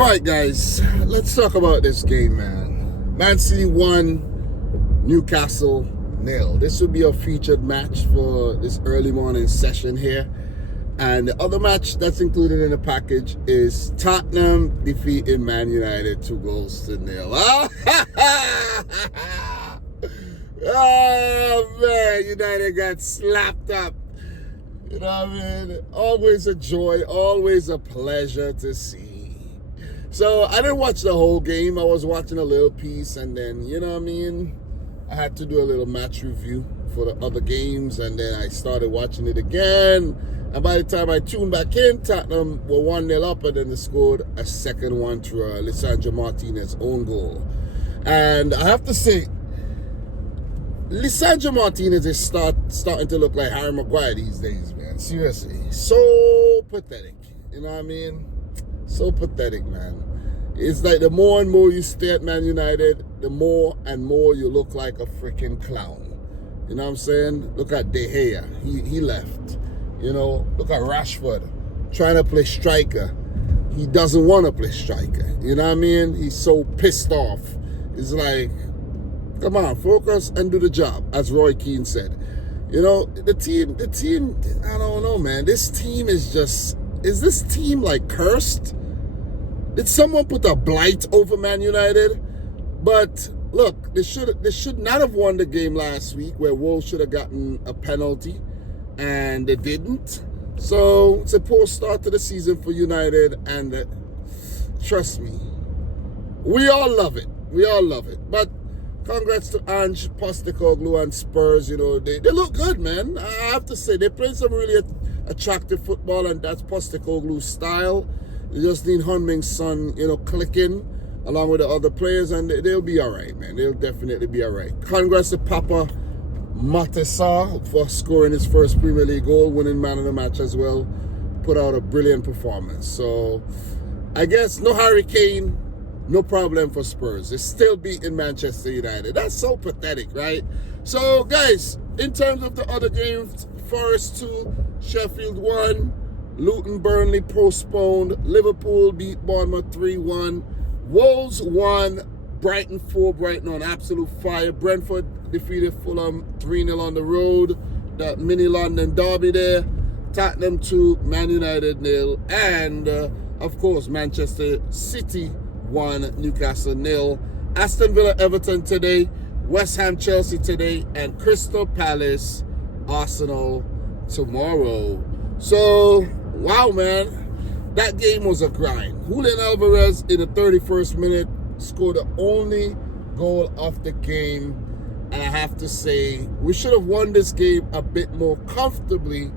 All right, guys, let's talk about this game, man. Man City 1, Newcastle 0. This will be a featured match for this early morning session here. And the other match that's included in the package is Tottenham defeating Man United 2-0. Oh, man, United got slapped up. You know what I mean? Always a joy, always a pleasure to see. So I didn't watch the whole game. I was watching a little piece, and then, you know what I mean, I had to do a little match review for the other games, and then I started watching it again. And by the time I tuned back in, Tottenham were 1-0 up, and then they scored a second one through Lisandro Martinez's own goal. And I have to say, Lisandro Martinez is starting to look like Harry Maguire these days, man. Seriously. So pathetic. You know what I mean? So pathetic, man. It's like the more and more you stay at Man United, the more and more you look like a freaking clown. You know what I'm saying? Look at De Gea. He left. You know, look at Rashford trying to play striker. He doesn't want to play striker. You know what I mean? He's so pissed off. It's like, come on, focus and do the job, as Roy Keane said. You know, the team, I don't know, man. This team is this team like cursed? Did someone put a blight over Man United? But look, they should not have won the game last week, where Wolves should have gotten a penalty, and they didn't. So it's a poor start to the season for United, and trust me, we all love it. We all love it. But congrats to Ange Postecoglou and Spurs. You know, they look good, man. I have to say, they play some really attractive football, and that's Postecoglou's style. You just need Heung-Min Son, you know, clicking along with the other players, and they'll be all right, man. They'll definitely be all right. Congrats to Papa Matessa for scoring his first Premier League goal, winning man of the match as well. Put out a brilliant performance. So I guess no Harry Kane, no problem for Spurs. They're still beating Manchester United. That's so pathetic, right? So, guys, in terms of the other games, Forest 2, Sheffield 1, Luton Burnley postponed, Liverpool beat Bournemouth 3-1, Wolves 1, Brighton 4, Brighton on absolute fire, Brentford defeated Fulham 3-0 on the road, that mini London derby there, Tottenham 2, Man United 0, and, of course, Manchester City 1, Newcastle 0, Aston Villa Everton today, West Ham Chelsea today, and Crystal Palace Arsenal tomorrow. So, wow, man, that game was a grind. Julian Alvarez in the 31st minute scored the only goal of the game, and I have to say, we should have won this game a bit more comfortably,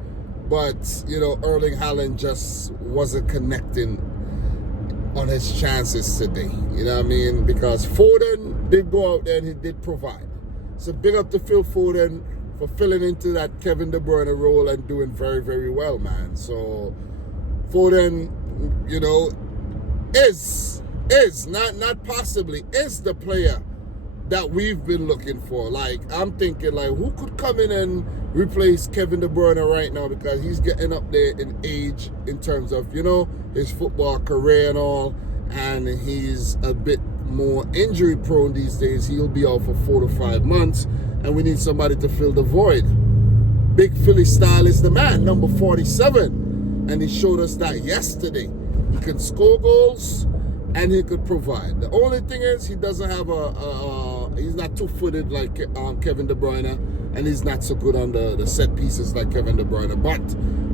but, you know, Erling Haaland just wasn't connecting on his chances today. You know what I mean? Because Foden did go out there and he did provide. So big up to Phil Foden for filling into that Kevin De Bruyne role and doing very, very well, man. So Foden, you know, is not possibly, is the player that we've been looking for. Like, I'm thinking, like, who could come in and replace Kevin De Bruyne right now, because he's getting up there in age in terms of, you know, his football career and all, and he's a bit more injury prone these days. He'll be out for 4 to 5 months, and we need somebody to fill the void. Big Philly style is the man, number 47, and he showed us that yesterday. He can score goals and he could provide. The only thing is, he doesn't have he's not two-footed like Kevin De Bruyne, and he's not so good on the set pieces like Kevin De Bruyne. But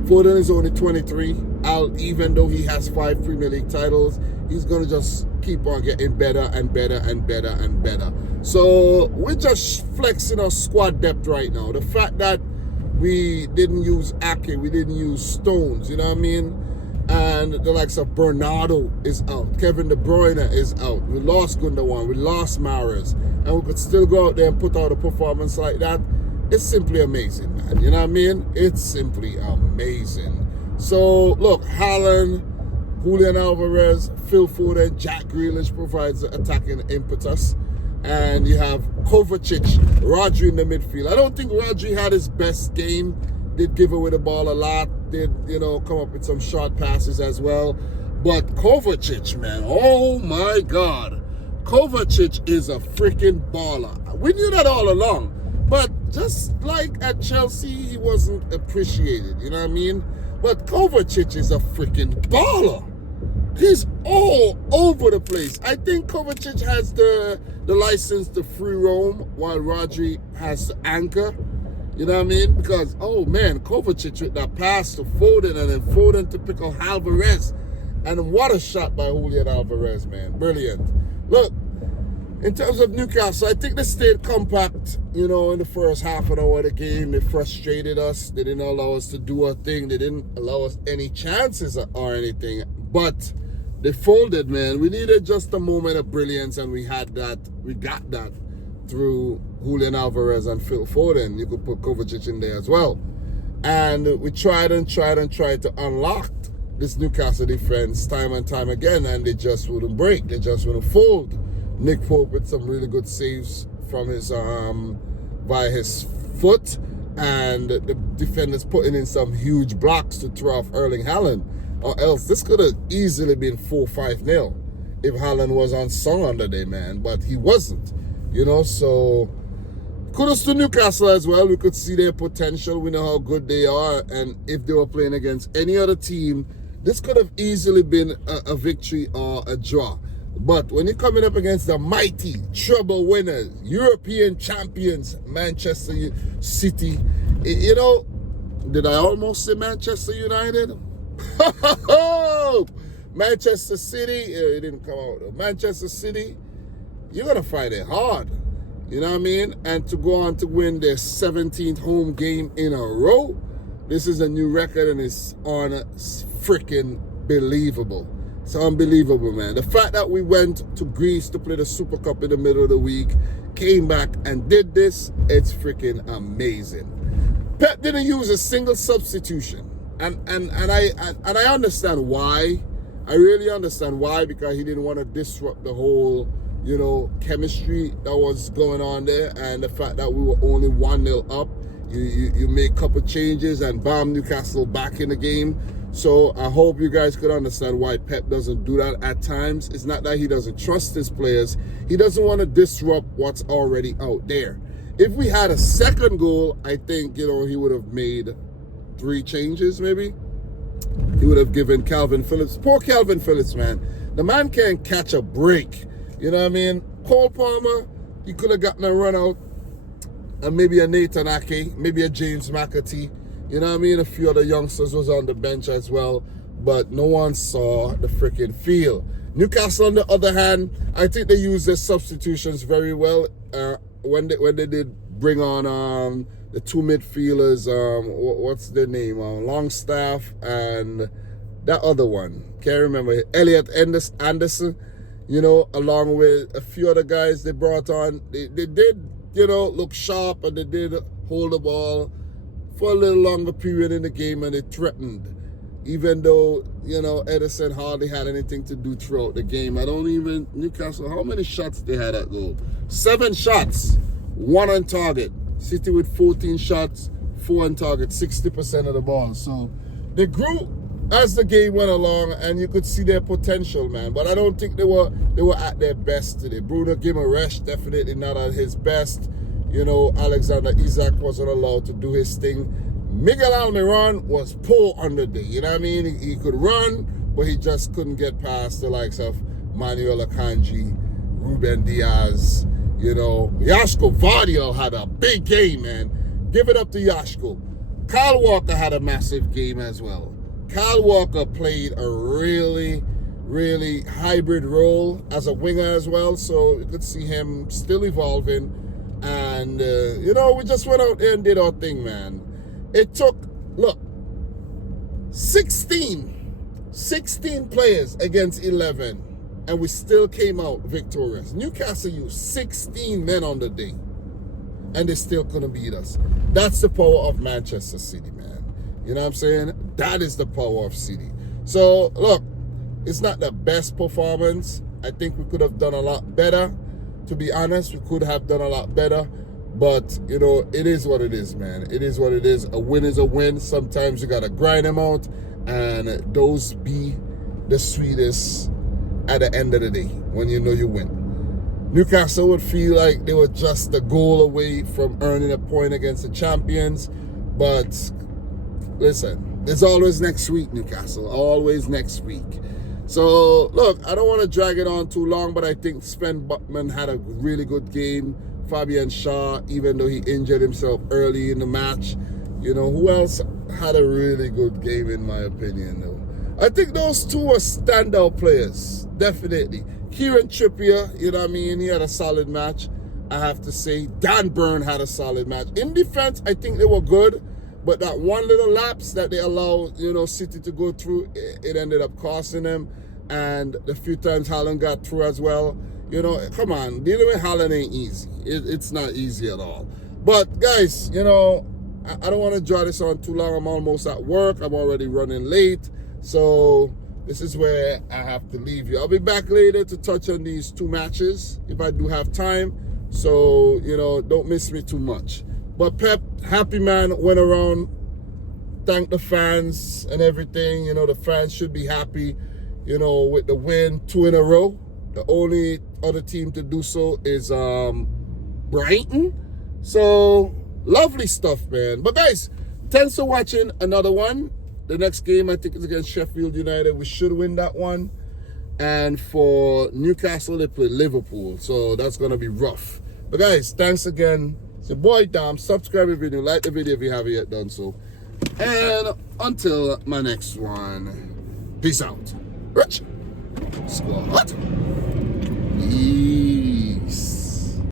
Foden is only 23. Even though he has 5 Premier League titles, he's going to just keep on getting better and better and better and better. So we're just flexing our squad depth right now. The fact that we didn't use Ake, we didn't use Stones, you know what I mean? And the likes of Bernardo is out. Kevin De Bruyne is out. We lost Gundogan. We lost Mahrez. And we could still go out there and put out a performance like that. It's simply amazing, man. You know what I mean? It's simply amazing. So, look, Haaland, Julian Alvarez, Phil Foden, Jack Grealish provides the attacking impetus. And you have Kovacic, Rodri in the midfield. I don't think Rodri had his best game. Did give away the ball a lot. Did, you know, come up with some short passes as well. But Kovacic, man, oh my God. Kovacic is a freaking baller. We knew that all along. But just like at Chelsea, he wasn't appreciated, you know what I mean? But Kovacic is a freaking baller. He's all over the place. I think Kovacic has the license to free roam while Rodri has to anchor. You know what I mean? Because, oh man, Kovacic with that pass to Foden and then Foden to pick up Alvarez. And what a shot by Julian Alvarez, man. Brilliant. Look, in terms of Newcastle, I think they stayed compact, you know, in the first half an hour of the game. They frustrated us. They didn't allow us to do our thing. They didn't allow us any chances or anything. But they folded, man. We needed just a moment of brilliance, and we had that. We got that through Julian Alvarez and Phil Foden. You could put Kovacic in there as well. And we tried to unlock this Newcastle defense time and time again, and they just wouldn't break. They just wouldn't fold. Nick Pope with some really good saves from his by his foot, and the defenders putting in some huge blocks to throw off Erling Haaland, or else this could have easily been 4-5-0 if Haaland was on song on the day, man, but he wasn't, you know. So kudos to Newcastle as well. We could see their potential. We know how good they are, and if they were playing against any other team, this could have easily been a victory or a draw. But when you're coming up against the mighty treble winners, European champions, Manchester City, you know, did I almost say Manchester United? Manchester City, it didn't come out though. Manchester City, you're going to fight it hard. You know what I mean? And to go on to win their 17th home game in a row, this is a new record, and it's on freaking believable. It's unbelievable, man. The fact that we went to Greece to play the Super Cup in the middle of the week, came back and did this, it's freaking amazing. Pep didn't use a single substitution. And I understand why. I really understand why, because he didn't want to disrupt the whole, you know, chemistry that was going on there, and the fact that we were only 1-0 up. You make a couple changes and bam, Newcastle back in the game. So I hope you guys could understand why Pep doesn't do that at times. It's not that he doesn't trust his players. He doesn't want to disrupt what's already out there. If we had a second goal, I think, you know, he would have made 3 changes maybe. He would have given Calvin Phillips. Poor Calvin Phillips, man. The man can't catch a break. You know what I mean? Cole Palmer, he could have gotten a run out. And maybe a Nathan Ake, maybe a James McAtee. You know what I mean? A few other youngsters was on the bench as well. But no one saw the freaking field. Newcastle, on the other hand, I think they used their substitutions very well. When they did bring on the 2 midfielders, what's their name? Longstaff and that other one. Can't remember. Elliot Anderson, you know, along with a few other guys they brought on. They did, you know, look sharp, and they did hold the ball for a little longer period in the game, and it threatened. Even though, you know, Edison hardly had anything to do throughout the game. Newcastle, how many shots they had at goal? 7 shots, 1 on target. City with 14 shots, 4 on target, 60% of the ball. So they grew as the game went along, and you could see their potential, man. But I don't think they were at their best today. Bruno Guimaraes definitely not at his best. You know, Alexander Isak wasn't allowed to do his thing. Miguel Almiron was poor on the day. You know what I mean? He could run, but he just couldn't get past the likes of Manuel Akanji, Ruben Diaz. You know, Joško Vardiol had a big game, man. Give it up to Joško. Kyle Walker had a massive game as well. Kyle Walker played a really, really hybrid role as a winger as well. So you could see him still evolving. And, you know, we just went out there and did our thing, man. It took, look, 16 players against 11. And we still came out victorious. Newcastle used 16 men on the day, and they still couldn't beat us. That's the power of Manchester City, man. You know what I'm saying? That is the power of City. So, look, it's not the best performance. I think we could have done a lot better. To be honest, we could have done a lot better. But, you know, it is what it is, man. It is what it is. A win is a win. Sometimes you got to grind them out. And those be the sweetest at the end of the day when you know you win. Newcastle would feel like they were just a goal away from earning a point against the champions. But listen, there's always next week, Newcastle. Always next week. So, look, I don't want to drag it on too long, but I think Sven Botman had a really good game. Fabian Shaw, even though he injured himself early in the match. You know, who else had a really good game, in my opinion, though? I think those two were standout players, definitely. Kieran Trippier, you know what I mean? He had a solid match, I have to say. Dan Burn had a solid match. In defense, I think they were good. But that one little lapse that they allowed, you know, City to go through, it ended up costing them. And the few times Haaland got through as well, you know, come on, dealing with Haaland ain't easy. It's not easy at all. But guys, you know, I don't want to draw this on too long. I'm almost at work. I'm already running late. So this is where I have to leave you. I'll be back later to touch on these two matches if I do have time. So, you know, don't miss me too much. But Pep, happy man, went around, thanked the fans and everything. You know, the fans should be happy, you know, with the win 2 in a row. The only other team to do so is Brighton. So, lovely stuff, man. But guys, thanks for watching another one. The next game, I think, is against Sheffield United. We should win that one. And for Newcastle, they play Liverpool. So, that's going to be rough. But guys, thanks again. It's your boy Dom. Subscribe if you're new. Like the video if you haven't yet done so. And until my next one, peace out. Rich Squad.